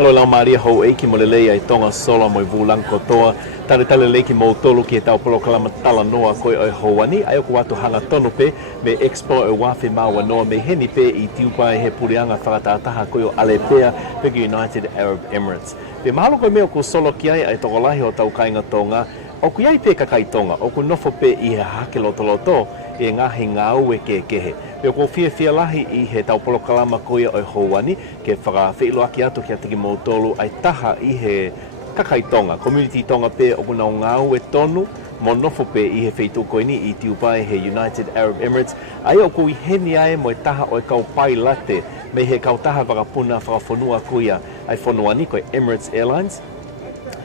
Malo lau maria hou eiki mo lelei ai tonga sola mo i vulang kotoa. Tare tale leiki mo tolu ki e tau polokalama Talanoa koe oi houani. Ai oku watu hanga tonu pe me Expo e wafi maua noa me heni pe i tiupa he purianga whakataataha koe o Alepea pe United Arab Emirates. Pe mahalo koe meo ko solo ki ai tokolahi o tau kainga tonga. Oku iai pe kakai tonga, oku nofo pe i he hake loto e ngahi ngā ue ke kehe. Peo ko fia lahi i he tau polokalama koe oi houani ke whakawhilo aki atu ki atiki mō tolu ai taha i he kakai tonga, community tonga pe oku nau ngā ue tonu mo nofo pe i he wheitu koe ni i tiupai he United Arab Emirates. Ai oku i heni ai mo e taha o e kau pai late me he kau taha whakapuna whakafonua kuia ai whonuani koe Emirates Airlines.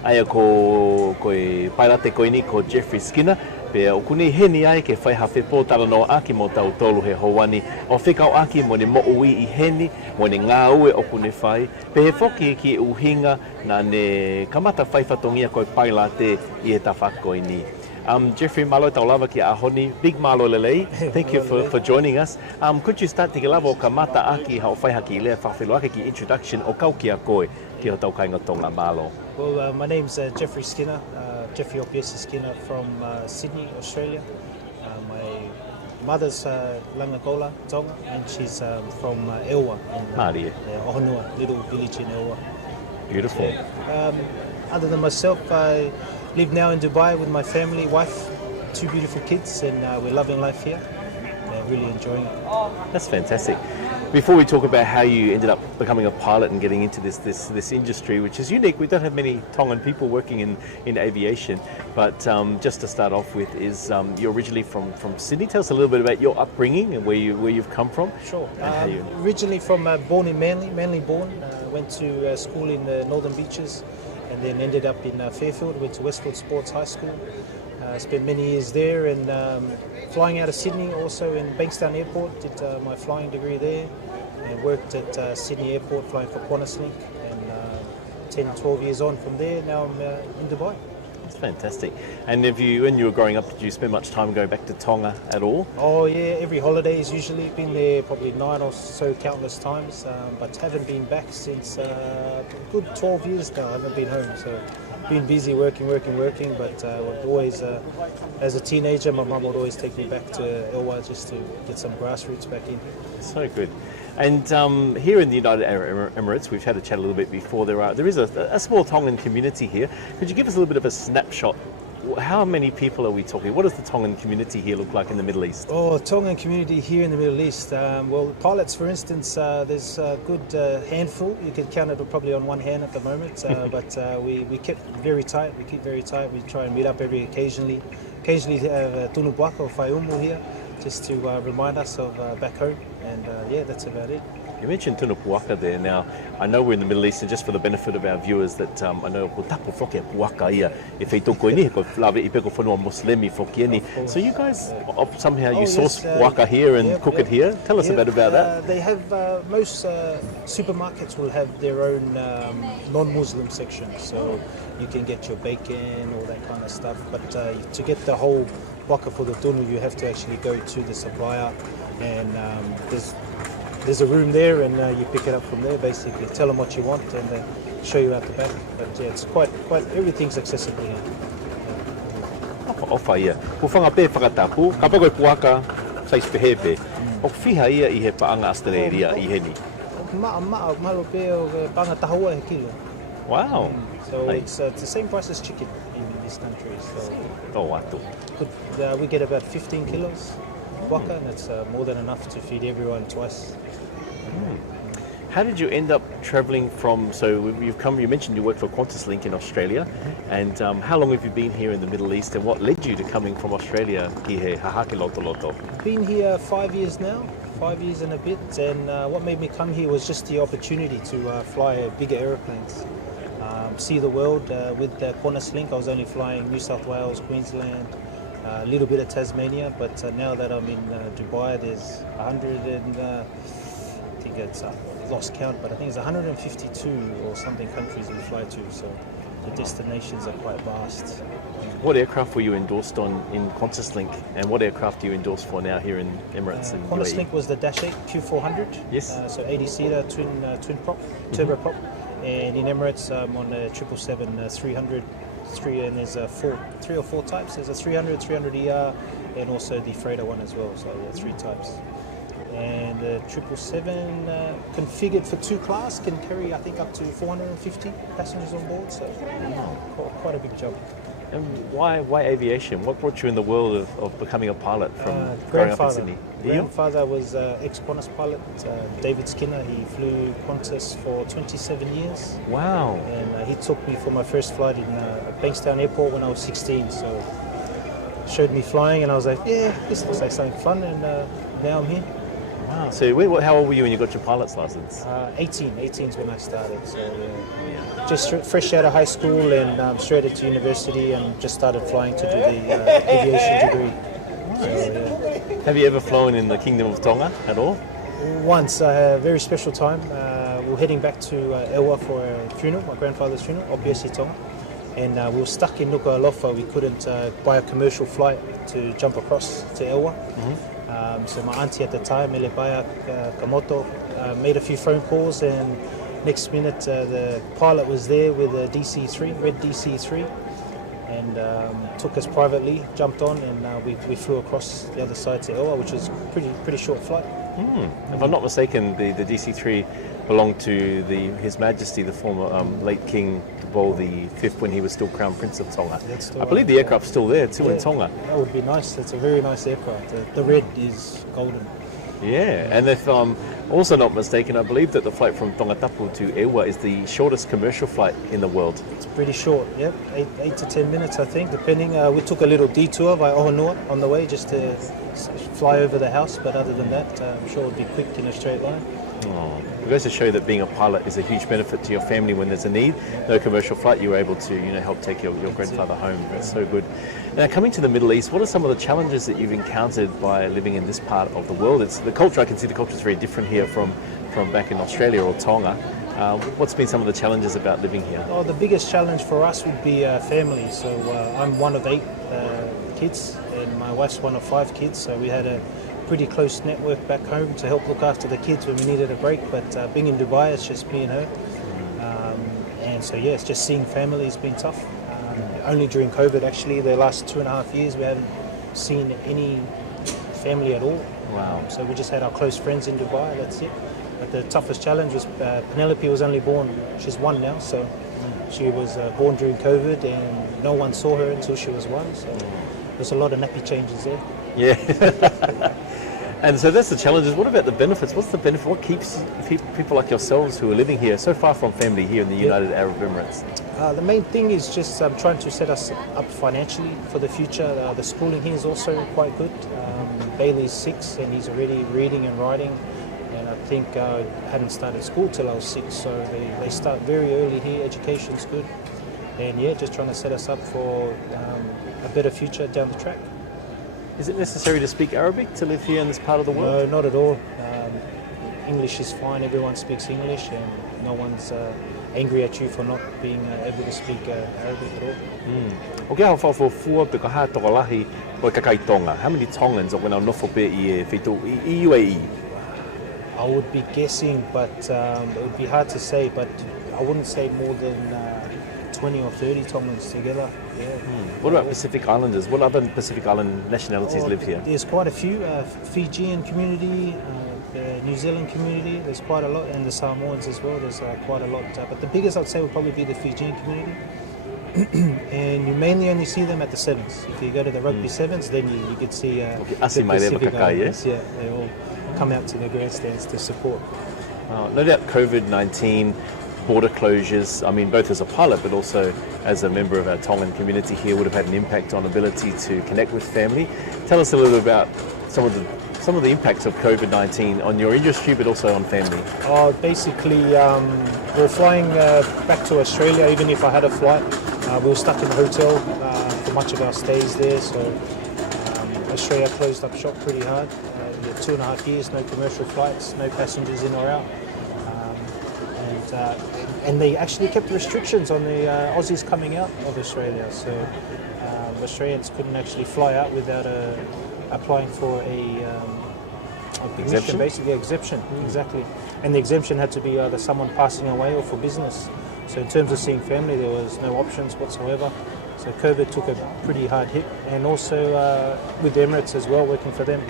Ai ko pairate koe ni ko Jeffrey Skinner pe o kuni heni ai ke whai hawhi pō Talanoa aki mo tau tolu he houani o whikau aki mo ne mo ui i heni mo ne ngā ue o kuni whai pe he whoki ki uhinga na ne kamata whaifatongia koe pailate i he tawhako ni. Jeffrey, malo tau lava ki ahoni, big malo lelei. Thank you for joining us. Could you start tiki lava o kamata aki hao whaihaki i lea whawhilo ake ki introduction o kau ki a koe ki ho tau kainga tonga malo? Well, my name's Jeffrey Skinner, Jeffrey Opiesi Skinner from Sydney, Australia. My mother's Langagola, Tonga, and she's from Ewa in Ohonua, little village in Ewa. Beautiful. Other than myself, I live now in Dubai with my family, wife, 2 beautiful kids, and we're loving life here. Really enjoying it. That's fantastic. Before we talk about how you ended up becoming a pilot and getting into this industry, which is unique, we don't have many Tongan people working in aviation. But just to start off with, is you're originally from Sydney. Tell us a little bit about your upbringing and where you've come from. Sure. Originally from born in Manly born. Went to school in the Northern Beaches, and then ended up in Fairfield. Went to Westfield Sports High School. Spent many years there, and flying out of Sydney, also in Bankstown Airport, did my flying degree there, and worked at Sydney Airport flying for Qantas Link, and 10-12 years on from there, now I'm in Dubai. That's fantastic. And when you were growing up, did you spend much time going back to Tonga at all? Oh yeah, every holiday is usually. Been there probably 9 or so countless times, but haven't been back since a good 12 years now. I haven't been home, so been busy working, but always, as a teenager, my mum would always take me back to Elwa just to get some grassroots back in. So good. And here in the United Arab Emirates, we've had a chat a little bit before, there is a small Tongan community here. Could you give us a little bit of a snapshot? How many people are we talking? What does the Tongan community here look like in the Middle East? Oh, Tongan community here in the Middle East. Well, pilots, for instance, there's a good handful. You could count it probably on one hand at the moment. But we kept very tight. We keep very tight. We try and meet up occasionally have Tunubuaka or Whaiumu here, just to remind us of back home. And yeah, that's about it. You mentioned Tunubuaka there. Now, I know we're in the Middle East, and just for the benefit of our viewers, that I know ko tapu whoke puaka ia e wheito koe ni, ko lawe i peko whanua Muslimi whoke ni. So you guys, somehow you source puaka here and cook it here. Tell us a bit about that. They have, most supermarkets will have their own non-Muslim section, so you can get your bacon, all that kind of stuff. But to get the whole puaka for the tunu, you have to actually go to the supplier, and there's a room there, and you pick it up from there. Basically, tell them what you want, and they show you out the back. But yeah, it's quite everything's accessible here. Ofa ia. Ko whanga pē whakatapu, ka pako e puaka, sais pehepe. O whiha ia I he paanga Australia I heni. Malo pē o paanga tahua he kilo. Wow. So it's the same price as chicken in this country. So watu. We get about 15 kilos. Waka, and it's more than enough to feed everyone twice. How did you end up travelling from, so you mentioned you worked for Qantas Link in Australia, and how long have you been here in the Middle East, and what led you to coming from Australia ki he hahake loto? Been here 5 years now, 5 years and a bit, and what made me come here was just the opportunity to fly bigger aeroplanes, see the world. With Qantas Link, I was only flying New South Wales, Queensland, a little bit of Tasmania, but now that I'm in Dubai, there's 100 and I think it's lost count, but I think it's 152 or something countries we fly to, so the destinations are quite vast. What aircraft were you endorsed on in Qantas Link, and what aircraft do you endorse for now here in Emirates and Qantas UAE? Link was the Dash 8 Q400, yes. So 80-seater twin prop, turboprop And in Emirates, I'm on a 777 300, and there's three or four types. There's a 300, 300ER, and also the freighter one as well. So yeah, 3 types. And the 777 configured for 2 class can carry, I think, up to 450 passengers on board. So quite a big job. And why aviation? What brought you in the world of becoming a pilot from growing up in Sydney? Grandfather was ex-Qantas pilot, David Skinner. He flew Qantas for 27 years. Wow. And he took me for my first flight in Bankstown Airport when I was 16. So showed me flying, and I was like, yeah, this looks like something fun, and now I'm here. Wow. So how old were you when you got your pilot's license? 18 is when I started. So just fresh out of high school and straight into university, and just started flying to do the aviation degree. So, Have you ever flown in the Kingdom of Tonga at all? Once, a very special time. We were heading back to Ewa for a funeral, my grandfather's funeral, Obviously Tonga. And we were stuck in Nuku'alofa. We couldn't buy a commercial flight to jump across to Ewa. So my auntie at the time, Elebaya Kamoto, made a few phone calls, and next minute the pilot was there with a DC-3, red DC-3, and took us privately, jumped on, and we flew across the other side to Ewa, which was pretty short flight. If I'm not mistaken, the DC-3 belonged to His Majesty, the former late King Paul V, when he was still Crown Prince of Tonga. I believe the aircraft's still there too in Tonga. That would be nice. It's a very nice aircraft. The red is golden. Yeah, and if I'm also not mistaken, I believe that the flight from Tongatapu to Ewa is the shortest commercial flight in the world. It's pretty short, yep. 8 to 10 minutes, I think, depending. We took a little detour by Ohonua on the way just to fly over the house, but other than that, I'm sure it would be quick in a straight line. It goes to show that being a pilot is a huge benefit to your family when there's a need. No commercial flight, you were able to help take your grandfather home. That's so good. Now, coming to the Middle East, what are some of the challenges that you've encountered by living in this part of the world? It's the culture. I can see the culture is very different here from back in Australia or Tonga. What's been some of the challenges about living here? The biggest challenge for us would be family. So I'm one of 8 kids, and my wife's one of 5 kids. So we had a pretty close network back home to help look after the kids when we needed a break. But being in Dubai, it's just me and her. And so, it's just seeing family has been tough. Only during COVID, actually, the last 2.5 years, we haven't seen any family at all. Wow. So we just had our close friends in Dubai, that's it. But the toughest challenge was Penelope was only born, she's 1 now, so she was born during COVID, and no one saw her until she was 1. So there's a lot of nappy changes there. Yeah. And so that's the challenges. What about the benefits? What's the benefit? What keeps people like yourselves who are living here so far from family here in the United Arab Emirates? The main thing is just trying to set us up financially for the future. The schooling here is also quite good. Bailey's 6 and he's already reading and writing. And I think I hadn't started school till I was 6, so they start very early here. Education's good. And just trying to set us up for a better future down the track. Is it necessary to speak Arabic to live here in this part of the world? No, not at all. English is fine. Everyone speaks English, and no one's angry at you for not being able to speak Arabic at all. Okay, how far for how many Tongans are going to UAE? I would be guessing, but it would be hard to say. But I wouldn't say more than 20 or 30 Tongans together. What about Pacific Islanders? What other Pacific Island nationalities live here? There's quite a few. Fijian community, the New Zealand community, there's quite a lot, and the Samoans as well, there's quite a lot. But the biggest I'd say would probably be the Fijian community. And you mainly only see them at the sevens. If you go to the rugby sevens, then you could see the Pacific Islanders. Yeah, they all come out to the grandstands to support. No doubt COVID-19, border closures, I mean, both as a pilot but also as a member of our Tongan community here, would have had an impact on ability to connect with family. Tell us a little bit about some of the impacts of COVID-19 on your industry but also on family. Basically, we're flying back to Australia. Even if I had a flight, we were stuck in the hotel for much of our stays there. So Australia closed up shop pretty hard. 2.5 years, no commercial flights, no passengers in or out. And they actually kept restrictions on the Aussies coming out of Australia. So Australians couldn't actually fly out without applying for a Exemption? Basically, exemption, exactly. And the exemption had to be either someone passing away or for business. So in terms of seeing family, there was no options whatsoever. So COVID took a pretty hard hit. And also with Emirates as well, working for them,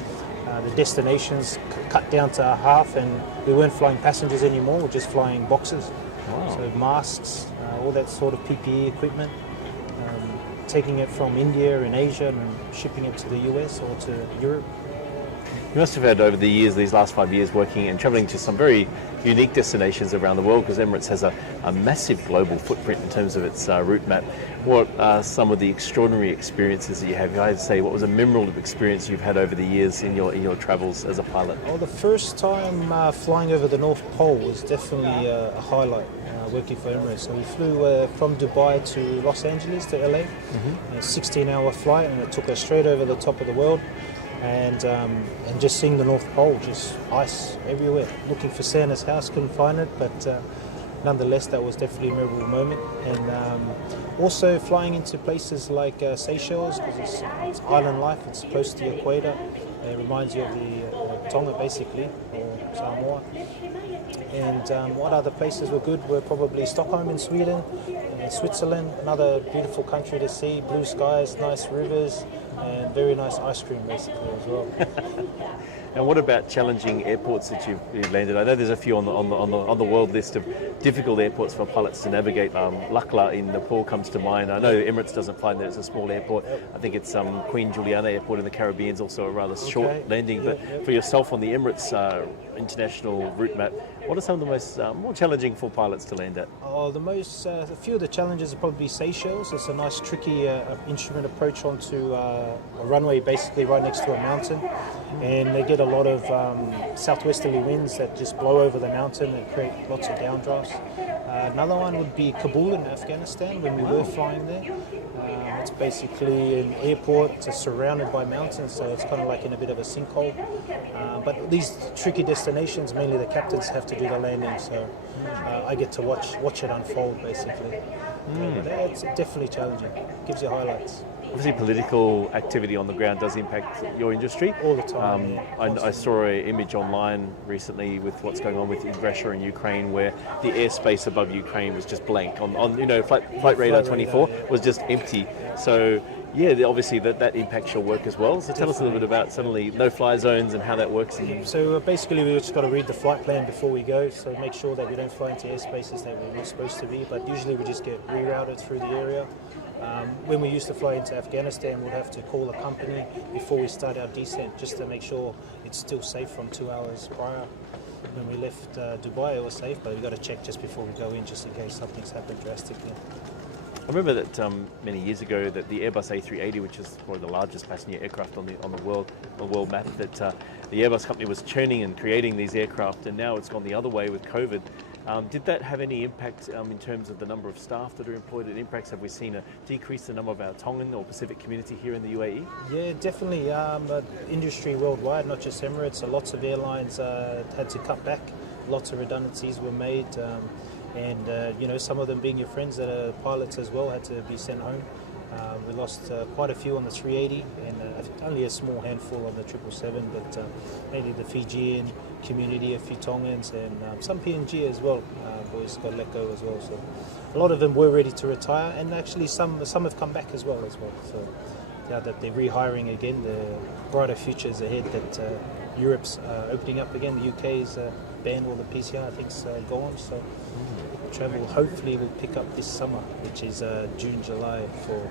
the destinations cut down to half, and we weren't flying passengers anymore, we're just flying boxes. Wow. So masks, all that sort of PPE equipment, taking it from India and Asia and shipping it to the US or to Europe. You must have had over the years, these last 5 years, working and travelling to some very unique destinations around the world, because Emirates has a massive global footprint in terms of its route map. What are some of the extraordinary experiences that you have? I'd say, what was a memorable experience you've had over the years in your travels as a pilot? Well, the first time flying over the North Pole was definitely a highlight, working for Emirates. So we flew from Dubai to Los Angeles to LA, a 16-hour flight, and it took us straight over the top of the world. And just seeing the North Pole, just ice everywhere. Looking for Santa's house, couldn't find it, but nonetheless, that was definitely a memorable moment. And also flying into places like Seychelles, because it's island life, it's close to the equator. It reminds you of the Tonga, basically, or Samoa. And what other places were good were probably Stockholm in Sweden, Switzerland, another beautiful country to see, blue skies, nice rivers, and very nice ice cream basically as well. And what about challenging airports that you've landed? I know there's a few on the world list of difficult airports for pilots to navigate. Lakla in Nepal comes to mind. I know Emirates doesn't find that it's a small airport. I think it's Queen Juliana Airport in the Caribbean is also a rather short landing. But for yourself on the Emirates international route map, what are some of the most more challenging for pilots to land at? A few of the challenges are probably Seychelles. It's a nice tricky instrument approach onto a runway basically right next to a mountain, and they get a lot of southwesterly winds that just blow over the mountain and create lots of downdrafts. Another one would be Kabul in Afghanistan when we were flying there. It's basically an airport, it's surrounded by mountains, so it's kind of like in a bit of a sinkhole. But these tricky destinations, mainly the captains have to do the landing, so I get to watch it unfold basically. It's definitely challenging. Gives you highlights. Obviously, political activity on the ground does impact your industry. All the time. I saw an image online recently with what's going on with Russia and Ukraine, where the airspace above Ukraine was just blank. Flight radar 24 was just empty. So, obviously that impacts your work as well. So tell us a little bit about suddenly no-fly zones and how that works. So basically, we just got to read the flight plan before we go. So make sure that we don't fly into airspaces that we're not supposed to be. But usually we just get rerouted through the area. When we used to fly into Afghanistan, we'd have to call a company before we start our descent just to make sure it's still safe from 2 hours prior. When we left Dubai, it was safe, but we've got to check just before we go in, just in case something's happened drastically. I remember that many years ago that the Airbus A380, which is one of the largest passenger aircraft on the world map, that the Airbus company was churning and creating these aircraft, and now it's gone the other way with COVID. Did that have any impact in terms of the number of staff that are employed at Emirates? Have we seen a decrease in the number of our Tongan or Pacific community here in the UAE? Yeah, definitely. Industry worldwide, not just Emirates. Lots of airlines had to cut back. Lots of redundancies were made. And some of them being your friends that are pilots as well had to be sent home. We lost quite a few on the 380 and only a small handful on the 777, but mainly the Fijian community, a few Tongans, and some PNG as well. Boys got let go as well. So a lot of them were ready to retire, and actually some have come back as well. So now that they're rehiring again, the brighter futures ahead. That Europe's opening up again. The UK's banned all the PCR, I think's gone. So travel hopefully will pick up this summer, which is June, July for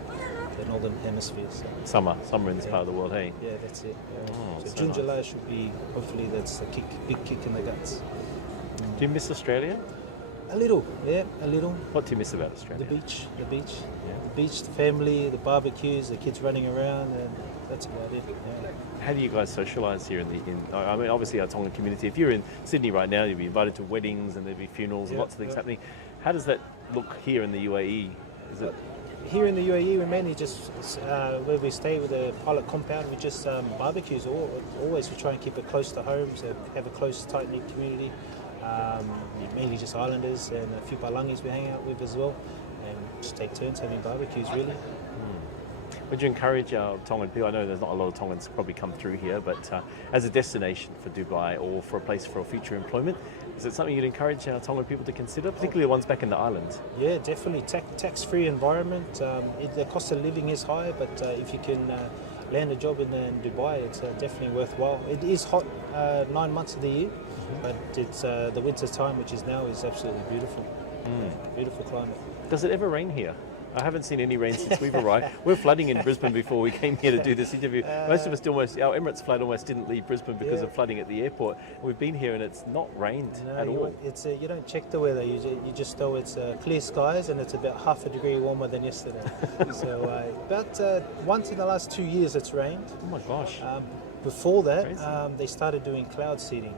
the Northern Hemisphere. So. Summer in this part of the world, hey? Yeah, that's it. Yeah. Oh, so June, nice. July should be, hopefully that's a big kick in the guts. Do you miss Australia? A little, yeah, a little. What do you miss about Australia? The beach, Yeah. the beach, the family, the barbecues, the kids running around, and that's about it. Yeah. How do you guys socialise here I mean, obviously our Tongan community, if you're in Sydney right now, you'll be invited to weddings and there'll be funerals and lots of things happening. How does that look here in the UAE? Is it... Here in the UAE, we mainly just, where we stay with the pilot compound, we just barbecues. Always we try and keep it close to home, so have a close, tight-knit community. Mainly just islanders and a few Palangis we hang out with as well. And just take turns having barbecues, really. Would you encourage our Tongan people? I know there's not a lot of Tongans probably come through here, but as a destination for Dubai or for a place for future employment, is it something you'd encourage our Tongan people to consider, particularly the ones back in the islands? Yeah, definitely. Tax-free environment. The cost of living is high, but if you can land a job in Dubai, it's definitely worthwhile. It is hot 9 months of the year, but it's the winter time, which is now, is absolutely beautiful. Beautiful climate. Does it ever rain here? I haven't seen any rain since we've arrived. We're flooding in Brisbane before we came here to do this interview. Most of us our Emirates flight almost didn't leave Brisbane because of flooding at the airport. We've been here and it's not rained at all. It's you don't check the weather. You just know it's clear skies and it's about half a degree warmer than yesterday. So about once in the last 2 years it's rained. Oh my gosh. Before that, they started doing cloud seeding.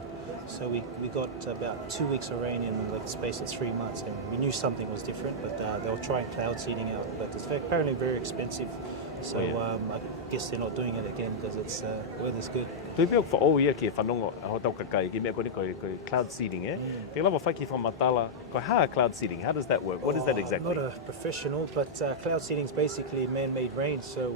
So we got about 2 weeks of rain in the space of 3 months, and we knew something was different, but they were trying cloud seeding out, but it's apparently very expensive. So I guess they're not doing it again because it's weather's good. Tui peo for all year ki whanongo ho tau kakai ki mea kone ko cloud seeding Te lava whai ki whamatala ko cloud seeding. How does that work? What is that exactly? I'm not a professional, but cloud seeding is basically man-made rain. So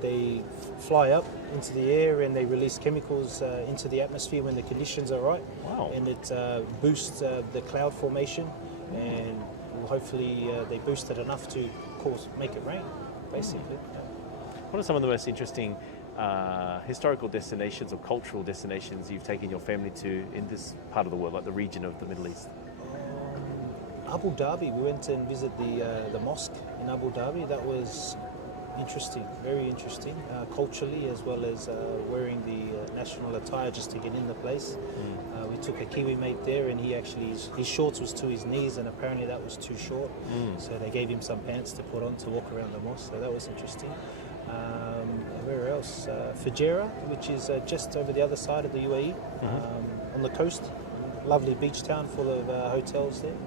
they fly up into the air and they release chemicals into the atmosphere when the conditions are right. Wow. And it boosts the cloud formation, and hopefully they boost it enough to make it rain, basically. What are some of the most interesting historical destinations or cultural destinations you've taken your family to in this part of the world, like the region of the Middle East? Abu Dhabi, we went and visited the mosque in Abu Dhabi. That was interesting, very interesting, culturally, as well as wearing the national attire just to get in the place. We took a Kiwi mate there, and his shorts was to his knees, and apparently that was too short. So they gave him some pants to put on to walk around the mosque. So that was interesting. Where else? Fujairah, which is just over the other side of the UAE, on the coast. Lovely beach town full of hotels there.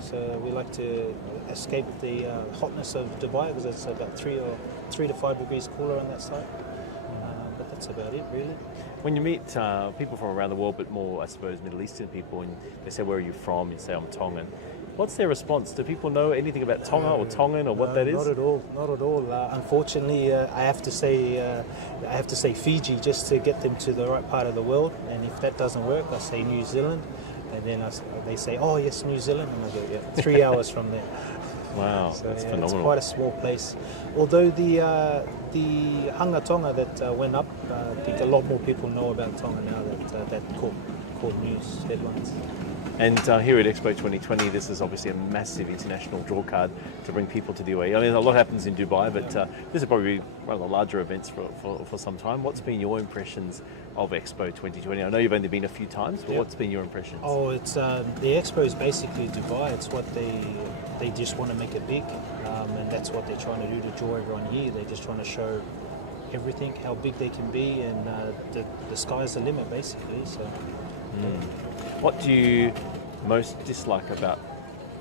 So we like to escape the hotness of Dubai because it's about 3 to 5 degrees cooler on that side. But that's about it, really. When you meet people from around the world, but more, I suppose, Middle Eastern people, and they say, where are you from? You say, I'm Tongan. What's their response? Do people know anything about Tonga or Tongan or what that is? Not at all. Not at all. Unfortunately, I have to say Fiji just to get them to the right part of the world. And if that doesn't work, I say New Zealand. And then they say, oh yes, New Zealand. And I go, yeah, 3 hours from there. Wow, so, that's phenomenal. It's quite a small place. Although the hanga Tonga that went up, I think a lot more people know about Tonga now that caught news headlines. And here at Expo 2020, this is obviously a massive international draw card to bring people to the UAE. I mean, a lot happens in Dubai, but this is probably one of the larger events for some time. What's been your impressions of Expo 2020? I know you've only been a few times, but what's been your impressions? Oh, it's the Expo is basically Dubai. It's what they just want to make it big, and that's what they're trying to do to draw everyone here. They're just trying to show everything, how big they can be, and the sky's the limit, basically. So. What do you most dislike about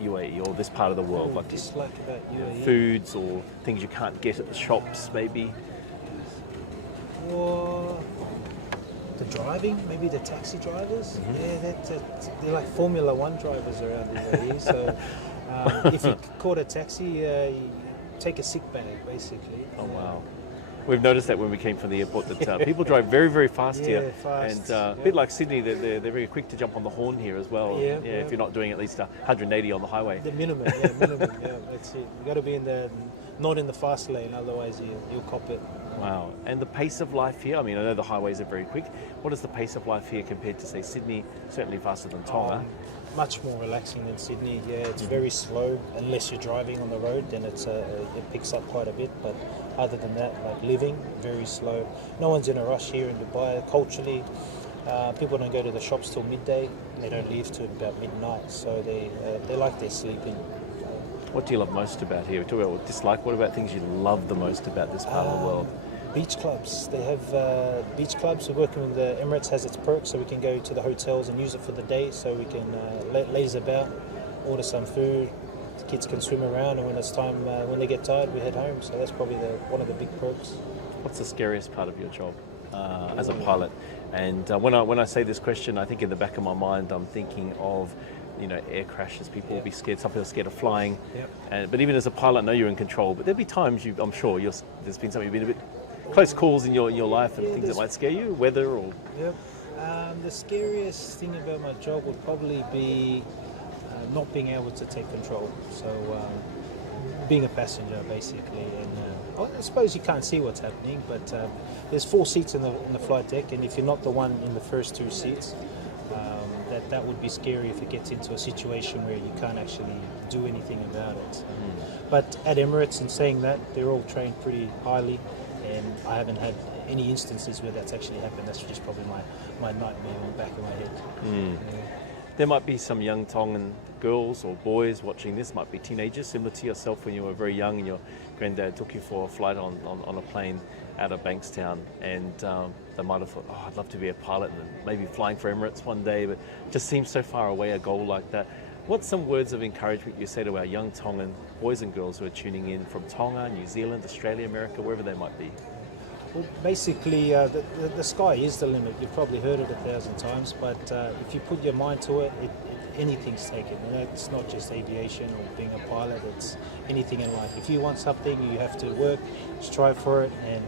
UAE or this part of the world? Like dislike about UAE? Foods or things you can't get at the shops, maybe? Or the driving, maybe the taxi drivers. Yeah, they're like Formula One drivers around the UAE. So if you caught a taxi, you take a sick bag, basically. Oh, wow. We've noticed that when we came from the airport that people drive very, very fast here. Fast. And a bit like Sydney, they're very quick to jump on the horn here as well. If you're not doing at least 180 on the highway. The minimum, that's it. You got to be not in the fast lane, otherwise you'll cop it. Wow. And the pace of life here, I mean, I know the highways are very quick. What is the pace of life here compared to, say, Sydney? Certainly faster than Tonga. Much more relaxing than Sydney. Yeah, it's very slow. Unless you're driving on the road, then it picks up quite a bit. But other than that, like living, very slow. No one's in a rush here in Dubai. Culturally, people don't go to the shops till midday. They don't leave till about midnight. So they like their sleeping. What do you love most about here? We talk about dislike. What about things you love the most about this part of the world? Beach clubs. They have beach clubs. We're working with the Emirates, has its perks, so we can go to the hotels and use it for the day, so we can laze about, order some food. The kids can swim around, and when it's time, when they get tired, we head home. So that's probably one of the big perks. What's the scariest part of your job as a pilot? And when I say this question, I think in the back of my mind, I'm thinking of air crashes. People will be scared. Some people are scared of flying. Yep. But even as a pilot, I know you're in control. But there'll be times I'm sure there's been something you've been a bit close calls in your life and things that might scare you, weather or. Yep. The scariest thing about my job would probably be not being able to take control. So being a passenger, basically, and I suppose you can't see what's happening, but there's 4 seats in the flight deck, and if you're not the one in the first 2 seats, that would be scary if it gets into a situation where you can't actually do anything about it. But at Emirates, in saying that, they're all trained pretty highly, and I haven't had any instances where that's actually happened. That's just probably my nightmare in the back of my head. Yeah. There might be some young Tongan girls or boys watching this, might be teenagers, similar to yourself when you were very young and your granddad took you for a flight on a plane out of Bankstown, and they might have thought, I'd love to be a pilot and maybe flying for Emirates one day, but it just seems so far away, a goal like that. What's some words of encouragement you say to our young Tongan boys and girls who are tuning in from Tonga, New Zealand, Australia, America, wherever they might be? Well, basically, the sky is the limit. You've probably heard it 1,000 times, but if you put your mind to it, anything's taken. It's not just aviation or being a pilot, it's anything in life. If you want something, you have to work, strive for it, and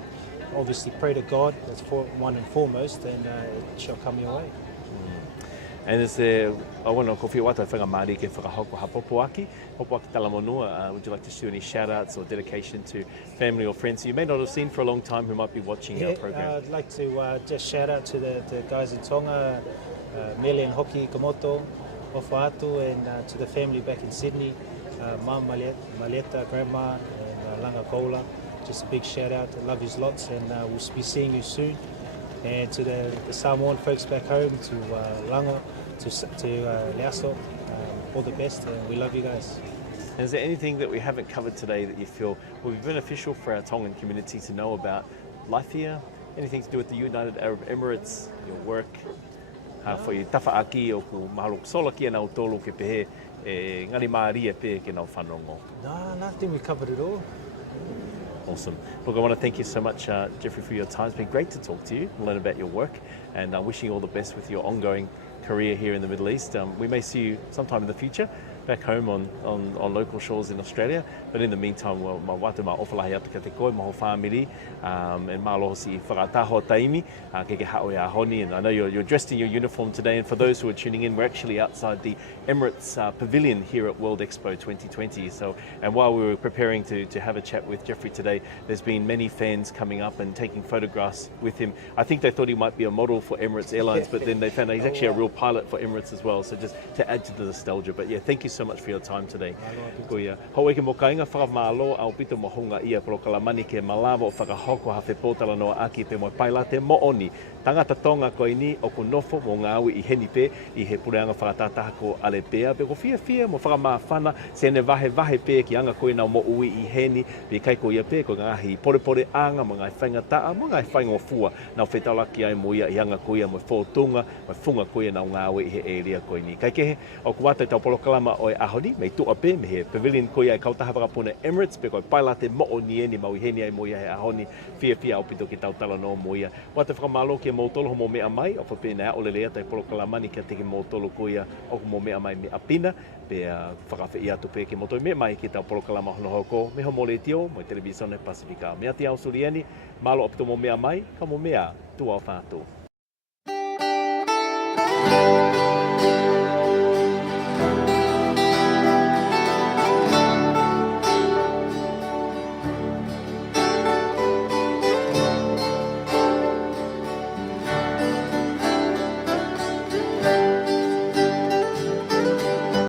obviously pray to God, that's one and foremost, and it shall come your way. And is there, I want to ko whia wata whanga Māori ke whakahoko ha Popoaki Talanoa. Would you like to do any shout outs or dedication to family or friends you may not have seen for a long time who might be watching our program? I'd like to just shout out to the guys in Tonga, Mele and Hoki Kamoto, Ofa'atu, and to the family back in Sydney, Mum Maleta, Grandma, and Langa Kola. Just a big shout out. I love you lots, and we'll be seeing you soon. And to the Samoan folks back home, to Lango, to Leaso, all the best, and we love you guys. And is there anything that we haven't covered today that you feel will be beneficial for our Tongan community to know about life here? Anything to do with the United Arab Emirates, your work? For you tawhaaki o ku mahalo sola ki ana o tolu ke pehe ngari maaria pe ke nau whanongo. No, nothing, we covered it all. Awesome. Look, I want to thank you so much, Jeffrey, for your time. It's been great to talk to you and learn about your work, and wishing you all the best with your ongoing career here in the Middle East. We may see you sometime in the future back home on local shores in Australia, but in the meantime, well, ma watu ma ofalahi atu ka te koe, ma ho whamiri, and ma aloha si whakataho taimi, ke hao ya honi, and I know you're dressed in your uniform today, and for those who are tuning in, we're actually outside the Emirates Pavilion here at World Expo 2020, and while we were preparing to have a chat with Jeffrey today, there's been many fans coming up and taking photographs with him. I think they thought he might be a model for Emirates Airlines, but then they found out he's actually a real pilot for Emirates as well, so just to add to the nostalgia. But yeah, thank you so much for your time today. Kuia. Hau eke mo kainga whakamalo au pito mo honga ia prokalamani ke malawa o whakahoko ha whepo Talanoa aki pe mo pailate mo oni. Tangata tonga koe ni o ku nofo mo ngā awi I heni pe I he pureanga whakatataha ko ale pea. Pe ko fia mo whakamawhana se ne vahe pe ki anga koe nau mo ui I heni pe kai ko ia pe ko ngahi pore anga mo ngai whainga taa mo ngai whainga fua nau whetalaki ai mo ia I anga koe mo whotunga mo funga koe nau ngā awi I he area koe ni. Kai kehe o ku wata tau polokalama o e ahoni me tua pe me he pavilion koe ai kautaha whakapuna Emirates pe koe pailate mo o ni eni mau I heni ai mo ia he ahoni fia au pito ki tau Talanoa mo ia. Wata whakamalo ke mo tolo mo mea mai o whapena o lelea tai polokalamani kia teke mo tolo koia o mo mea mai me apina pe whakawhi I atu pe ke mo toi mea mai ki tau polokalama hono hoko me ho mole tio mo televisione Pasifika. Mea te au surieni malo o pito mo mea mai ka mo mea tua o whātua.